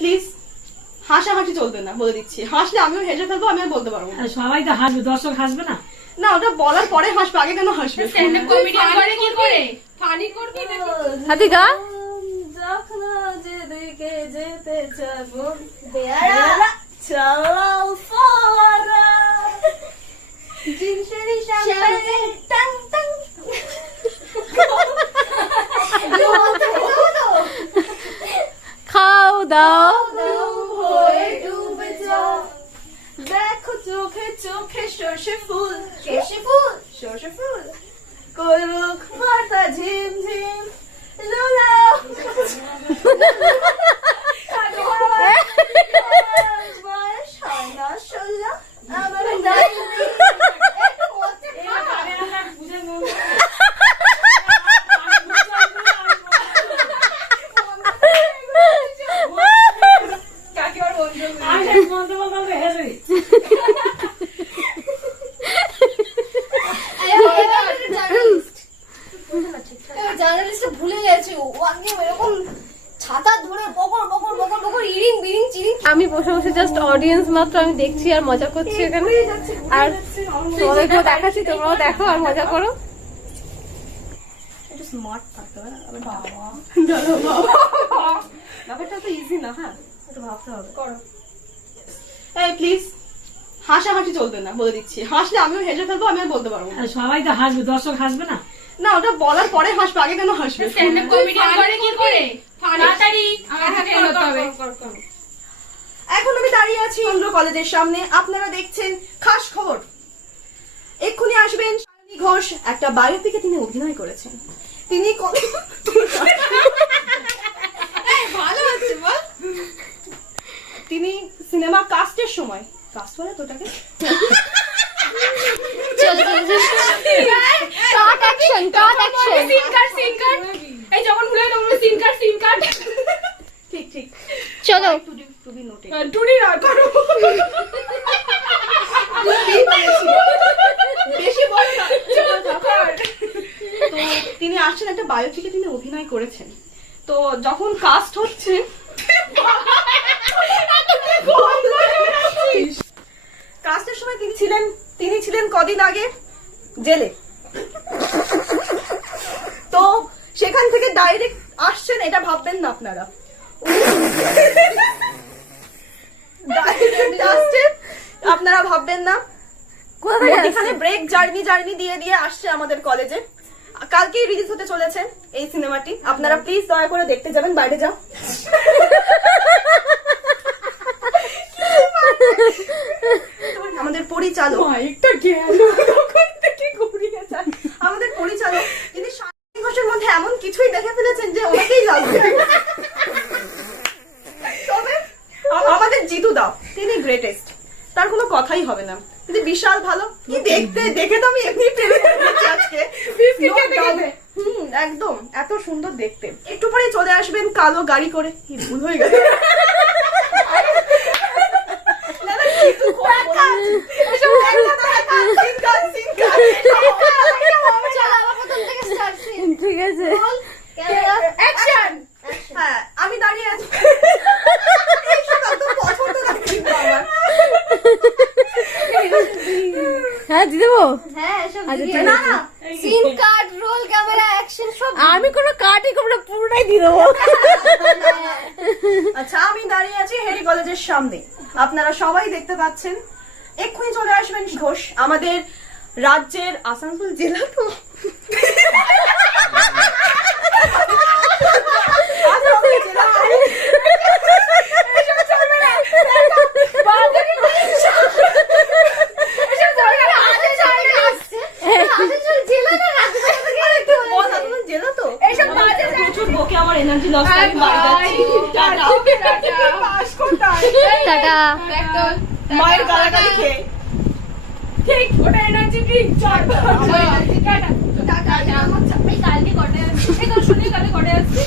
Please হাসাহাসি চলবে না বলে দিচ্ছি। হাসলে আমিও হেসে ফেলব আমি আর বলতে পারব না। সবাই তো হাসবে দর্শক হাসবে না? না ওটা বলার পরে হাসবে আগে কেন হাসবে? স্ট্যান্ড আপ কমেডি করে কি করে? ফানি করবি নাকি? হাতি গা যখন যেদিকে যেতে চাবো বেয়ারা চালাও দাও। হয়ে ডুবে যাও দেখো চোখে চোখে সর্ষে ফুল। সর্ষে ফুল? সর্ষে ফুল। করুক মাথা ঝিম ঝিম লোলাও বয়স হয় না ষোলো আমার নাই ভুলে গেছে ও। আগে এরকম ছাতা ধরে বকর বকর বকর বকর ইরিং বিরিং চিরিং। আমি বসে বসে জাস্ট অডিয়েন্স মাত্র আমি দেখছি আর মজা করছি এখানে। আর তোমাদেরকেও দেখাচ্ছি তোমরাও দেখো আর মজা করো। একটু স্মার্ট থাকতে হবে ব্যাপারটা তো ইজি না হ্যাঁ? একটু ভাবতে হবে। করো। এই প্লিজ হাসাহাসি চলবে না বলে দিচ্ছি। হাসলে আমিও হেসে ফেলব আমি আর বলতে পারব না। সবাই তো হাসবে দর্শক হাসবে না? না ওটা বলার পরে হাসবে আগে কেন হাসবে? স্ট্যান্ড আপ কমেডি করে কি করে? তাড়াতাড়ি আমার হাতে হবে। এখন আমি দাঁড়িয়ে আছি চন্দ্র কলেজের সামনে। আপনারা দেখছেন খাস খবর। এক্ষুনি আসবেন শালিনী ঘোষ একটা বায়োপিকে তিনি অভিনয় করেছেন। তিনি ক- ভালো হচ্ছে বল তিনি সিনেমা কাস্টের সময়। কাস্ট বলে তো cut action cut action scene card scene card এই যখন ভুলে তখন সিন কার্ড সিন কার্ড ঠিক ঠিক। চলো। টু বি টু বি করো। বেশি না। তো তিনি আসছেন একটা বায়োপিকে তিনি অভিনয় করেছেন। তো যখন কাস্ট হচ্ছে কাস্টের সময় তিনি ছিলেন তিনি কদিন আগে? জেলে। তো সেখান থেকে ডাইরেক্ট আসছেন এটা ভাববেন না আপনারা। আপনারা ভাববেন না। এখানে ব্রেক জার্নি জার্নি দিয়ে দিয়ে আসছে আমাদের কলেজে কালকেই রিলিজ হতে চলেছে এই সিনেমাটি আপনারা প্লিজ দয়া করে দেখতে যাবেন বাইরে যাও। আমাদের পরিচালক। একটা গেল তখন থেকে গড়িয়ে যায়। আমাদের পরিচালক তিনি সাড়ে ঘোষের মধ্যে এমন কিছুই দেখে ফেলেছেন যে ওনাকেই লাগবে তবে আমাদের জিতু দাও তিনি গ্রেটেস্ট তার কোনো কথাই হবে না। কিন্তু বিশাল ভালো। কি দেখতে দেখে তো আমি এমনি প্রেমে আজকে। হুম একদম। এত সুন্দর দেখতে। একটু পরে চলে আসবেন কালো গাড়ি করে। কি ভুল হয়ে গেছে না, না, জিতু খুব বলছে। এসব একটা না, একটা, সিঙ্গার, সিঙ্গার। চলো আবার প্রথম থেকে স্টার্ট সিন ঠিক আছে ক্যামেরা অ্যাকশন হ্যাঁ আমি দাঁড়িয়ে আছি এইসব একদম পছন্দ না কিন্তু আমার হ্যাঁ দিয়ে দেবো হ্যাঁ এসব আচ্ছা, দিয়ে ঠিক না আছে। না scene card roll camera action সব আমি কোনো কার্ডই করব পুরোটাই দিয়ে দেবো। আচ্ছা আমি দাঁড়িয়ে আছি হেরি কলেজের সামনে। আপনারা সবাই দেখতে পাচ্ছেন। এক্ষুনি চলে আসবেন ঘোষ আমাদের রাজ্যের আসানসোল জেলা তো আসানসোল জেলা বল, আসানসোল জেলা তো এইসব বাজে বকে আমার এনার্জি লস করে বাড়ি যাচ্ছি। টাটা। পাস কোথায়? টাটা। মায়ের গালাগালি খেয়ে। ঠিক ওটা এনার্জি ড্রিঙ্ক চল। টাটা। টাটা। টাটা। কালকে কটে আসছি এই তো শুনি কালকে কটে আসছি।